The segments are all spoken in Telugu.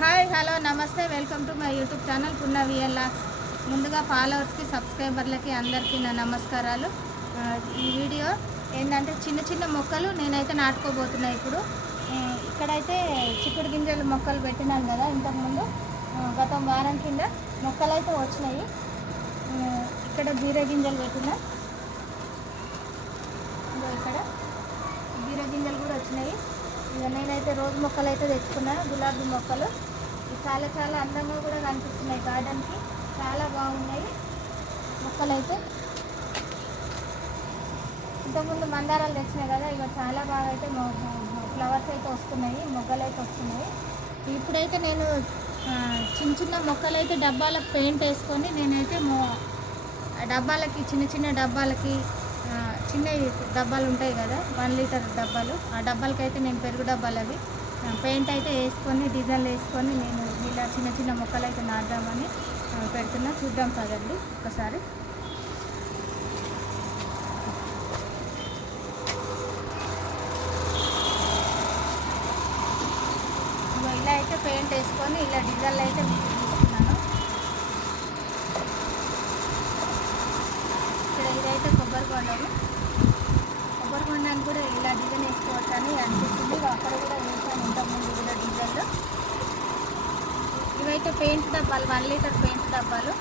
హాయ్ హలో నమస్తే welcome to my YouTube channel పున్న విఎల్ఆర్స్. ముందుగా ఫాలోవర్స్కి సబ్స్క్రైబర్లకి అందరికీ నా నమస్కారాలు. ఈ వీడియో ఏంటంటే చిన్న చిన్న మొక్కలు నేనైతే నాటుకోబోతున్నాను ఇప్పుడు. ఇక్కడైతే చిక్కుడు గింజలు మొక్కలు పెట్టినాను కదా ఇంతకుముందు. గతం వారం కింద మొక్కలు అయితే వచ్చినాయి. ఇక్కడ బీర గింజలు పెట్టినా, ఇక్కడ బీర గింజలు కూడా వచ్చినాయి. ఇక నేనైతే రోజు మొక్కలు అయితే తెచ్చుకున్నా, గులాబీ మొక్కలు. చాలా చాలా అందంగా కూడా కనిపిస్తున్నాయి, గార్డెన్కి చాలా బాగున్నాయి మొక్కలు అయితే. ఇంతకుముందు మందారాలు తెచ్చినాయి కదా, ఇక చాలా బాగా అయితే ఫ్లవర్స్ అయితే వస్తున్నాయి, మొగ్గలు అయితే వస్తున్నాయి. ఇప్పుడైతే నేను చిన్న చిన్న మొక్కలు అయితే డబ్బాలకు పెయింట్ వేసుకొని నేనైతే డబ్బాలకి చిన్న చిన్న డబ్బాలకి చిన్న డబ్బాలు ఉంటాయి కదా 1 లీటర్ డబ్బాలు, ఆ డబ్బాలకి అయితే నేను పెరుగు డబ్బాలు అవి పెయింట్ అయితే వేసుకొని డిజైన్లు వేసుకొని నేను ఇలా చిన్న చిన్న మొక్కలు అయితే నాటుదామని పెడుతున్నా. చూద్దాం కదండి ఒకసారి. ఇలా అయితే పెయింట్ వేసుకొని ఇలా డిజైన్లు అయితే తీసుకున్నాను. ఇక్కడ ఇదైతే కొబ్బరి బొండాన్ని కూడా ఇలా డిజైన్ వేసుకోవచ్చు అని అనిపిస్తుంది. అక్కడ కూడా వేసాను ఇంతకుముందు కూడా డిజైన్లు. ఇవైతే పెయింట్ డబ్బాలు, 1 లీటర్ పెయింట్ డబ్బాలు.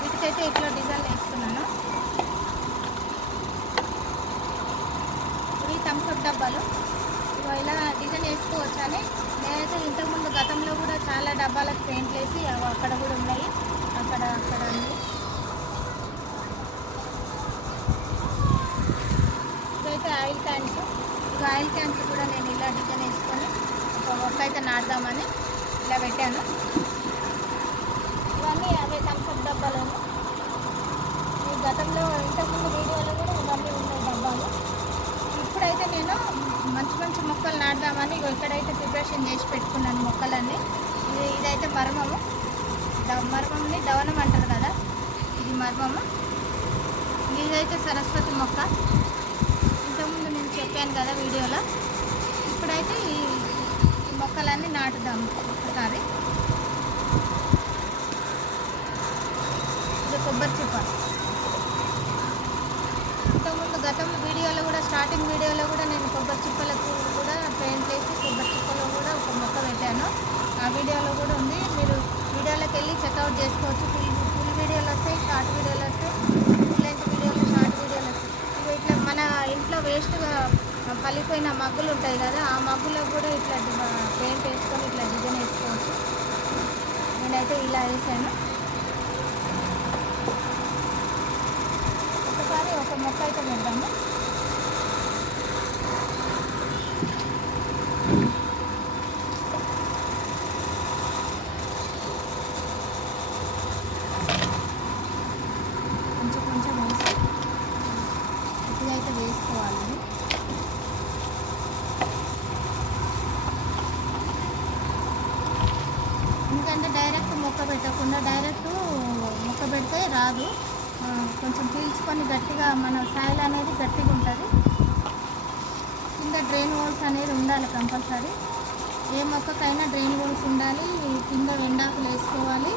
వీటికైతే ఇట్లా డిజైన్లు వేసుకున్నాను. ఇవి థమ్స్అప్ డబ్బాలు. ఇలా డిజైన్ వేసుకోవచ్చు అని నేనైతే ఇంతకుముందు గతంలో కూడా చాలా డబ్బాలకు పెయింట్లు వేసి అక్కడ కూడా ఉన్నాయి, అక్కడ ఉంది. ఇదైతే ఆయిల్ క్యాన్స్. ఇక ఆయిల్ క్యాన్స్ కూడా నేను ఇలా డిజైన్ వేసుకొని ఒక మొక్క అయితే నాటుదామని ఇలా పెట్టాను. ఇవన్నీ అవే థమ్స్అప్ డబ్బాలు. ఈ గతంలో ఇంతకుముందు వీడియోలో కూడా ఇవన్నీ ఉన్నాయి డబ్బాలు. ఇప్పుడైతే నేను మంచి మంచి మొక్కలు నాటుదామని ఇక్కడైతే ప్రిపరేషన్ చేసి పెట్టుకున్నాను మొక్కలన్నీ. ఇదైతే మర్మంని దవనం అంటారు కదా, ఇది మర్మము. ఇదైతే సరస్వతి మొక్క, ఇంతకుముందు నేను చెప్పాను కదా వీడియోలో. ఇప్పుడైతే ఈ మొక్కలన్నీ నాటుదాము ఒకసారి. ఇది కొబ్బరి చిప్ప. ఇంతకుముందు గతం వీడియోలో కూడా స్టార్టింగ్ వీడియోలో కూడా నేను కొబ్బరి చిప్పలకు కూడా పెయింట్ వేసి కొబ్బరి చిప్పలో కూడా ఒక మొక్క పెట్టాను. ఆ వీడియోలో కూడా ఉంది, మీరు వీడియోలోకి వెళ్ళి చెక్అవుట్ చేసుకోవచ్చు. ఫుల్ వీడియోలు వస్తాయి, షార్ట్ వీడియోలు వస్తాయి, ఫుల్ లెంత్ వీడియోలు, షార్ట్ వీడియోలు వస్తాయి. ఇవి ఇట్లా మన ఇంట్లో వేస్ట్గా పలిపోయిన మగ్గులు ఉంటాయి కదా, ఆ మగ్గులో కూడా ఇట్లా పెయింట్ వేసుకొని ఇట్లా డిజైన్ వేసుకోవచ్చు. నేనైతే ఇలా వేసాను. ఒకసారి ఒక మొక్క అయితే పెడదాము. కొంచెం వేసి ఇదైతే వేసుకోవాలి. ఎందుకంటే డైరెక్ట్ మొక్క పెట్టకుండా, డైరెక్ట్ మొక్క పెడితే రాదు, కొంచెం పీల్చుకొని గట్టిగా మన సాయిల్ అనేది గట్టిగా ఉంటుంది. కింద డ్రైన్ హోల్స్ అనేది ఉండాలి కంపల్సరీ. ఏ మొక్కకైనా డ్రైన్ హోల్స్ ఉండాలి. కింద వెండాకులు వేసుకోవాలి.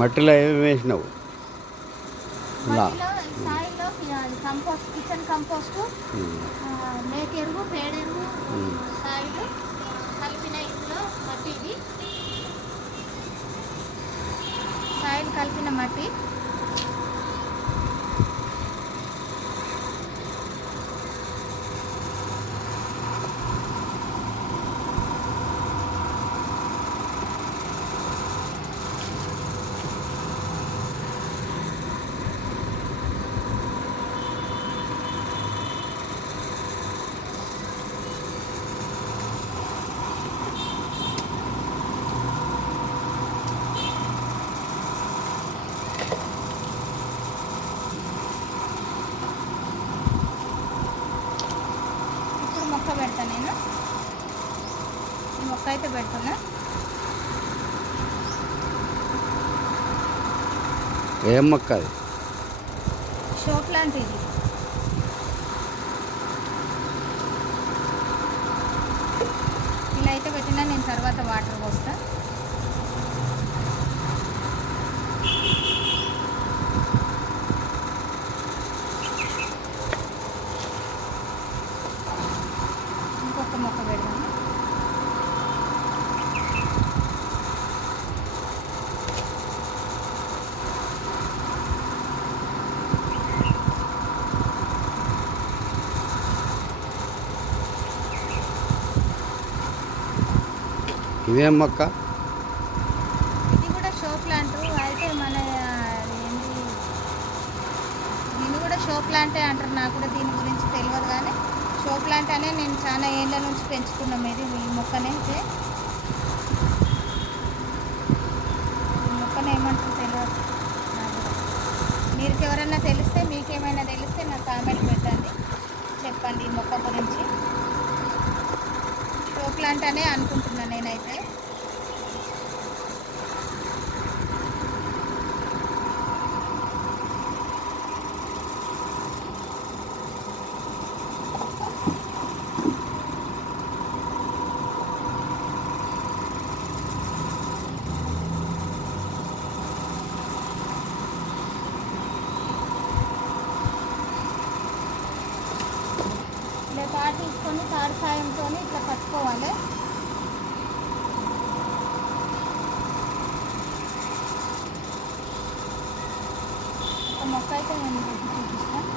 మట్టిలో ఏమి వేసినావు? సాయిల్లో కంపోస్ట్, కిచెన్ కంపోస్ట్, మేక ఎరువు, పేడెరువు, సాయిలు కలిపిన ఇందులో మట్టి. ఇది సాయిల్ కలిపిన మట్టి. నేను ఈ మొక్క అయితే పెడుతున్నా. ఏం మొక్క అది? షో ప్లాంట్ ఇది. ఇలా అయితే పెట్టినా నేను తర్వాత వాటర్ పోస్తా. ఇంకొక మొక్క పెడదాము. ఇదేం మొక్క? ఇది కూడా షో ప్లాంట్ అయితే మన ఏంటి, దీన్ని కూడా షో ప్లాంటే అంటారు. నాకు కూడా దీని గురించి తెలియదు, కానీ షో ప్లాంట్ అనే నేను చాలా ఏళ్ళ నుంచి పెంచుకున్నాం. ఈ మొక్కనైతే ఈ మొక్కనే ఏమంటారు తెలియదు నాకు కూడా. మీరు ఎవరన్నా తెలిస్తే, మీకేమైనా తెలిస్తే నాకు కామెంట్ పెట్టండి, చెప్పండి ఈ మొక్క గురించి. షో ప్లాంట్ అనే అనుకుంటున్నాను నేనైతే. ఇలా తాడు తీసుకొని తాడు సాయంతో ఇట్లా కట్టుకోవాలి. ఒక మొక్క అయితే నేను పెట్టి చూపిస్తాను.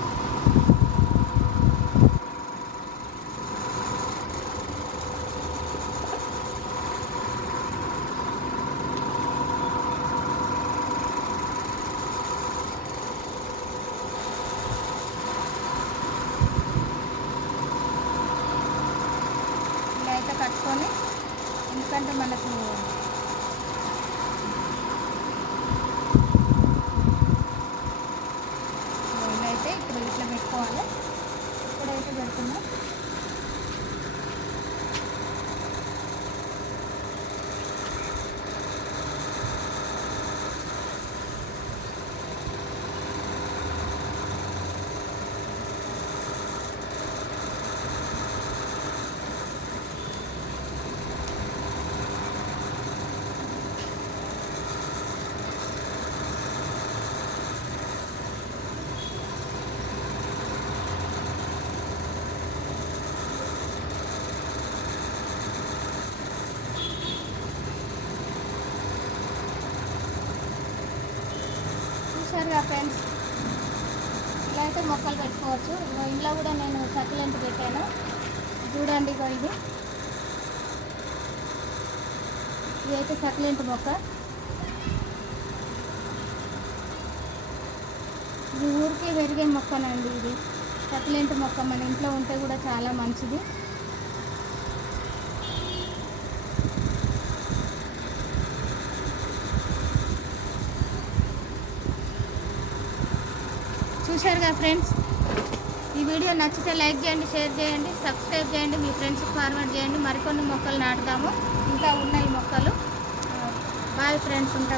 ఇలా అయితే కట్టుకొని, ఎందుకంటే మనకు ఇలా అయితే ఇప్పుడు ఇట్లా పెట్టుకోవాలి. ఇప్పుడైతే పెడుతున్నా. చూసారుగా ఫ్రెండ్స్, ఇలా అయితే మొక్కలు పెట్టుకోవచ్చు. ఇగో ఇంట్లో కూడా నేను సక్యులెంట్ పెట్టాను, చూడండి. ఇగో ఇది అయితే సక్యులెంట్ మొక్క. ఇది ఊరికే పెరిగే మొక్కనండి. ఇది సక్యులెంట్ మొక్క మన ఇంట్లో ఉంటే కూడా చాలా మంచిది. చూశారుగా ఫ్రెండ్స్, ఈ వీడియో నచ్చితే లైక్ చేయండి, షేర్ చేయండి, సబ్స్క్రైబ్ చేయండి, మీ ఫ్రెండ్స్కి ఫార్వర్డ్ చేయండి. మరికొన్ని మొక్కలు నాటుదాము, ఇంకా ఉన్నాయి మొక్కలు. బాయ్ ఫ్రెండ్స్, ఉంటాం.